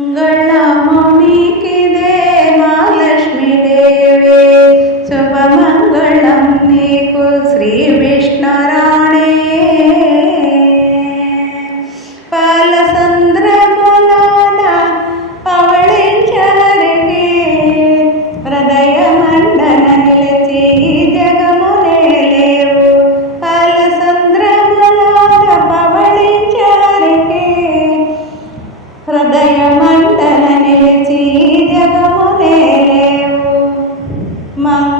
मङ्गळ् दे मष्मी देवे स्वलम्ीकुश्री mong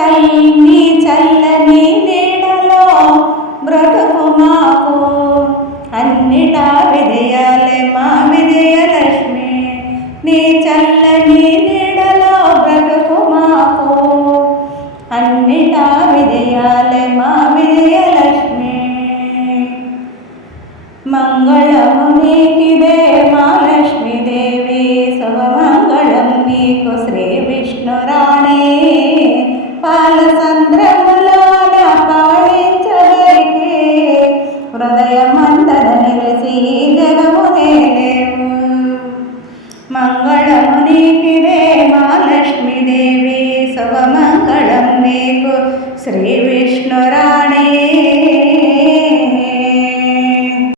చల్లని చల్లని నీడలో బ్రతుకు మాకు. అన్నిటా విజయాలే మా విజయలక్ష్మి నీ చల్లని నీడలో బ్రతుకు మాకు. అన్నిటా విజయాలే హృదయమంతర నిలిచి జగము నేడేము మంగళము నీకిదే మా లక్ష్మీదేవి శుభమంగళం నీకు. శ్రీ విష్ణురా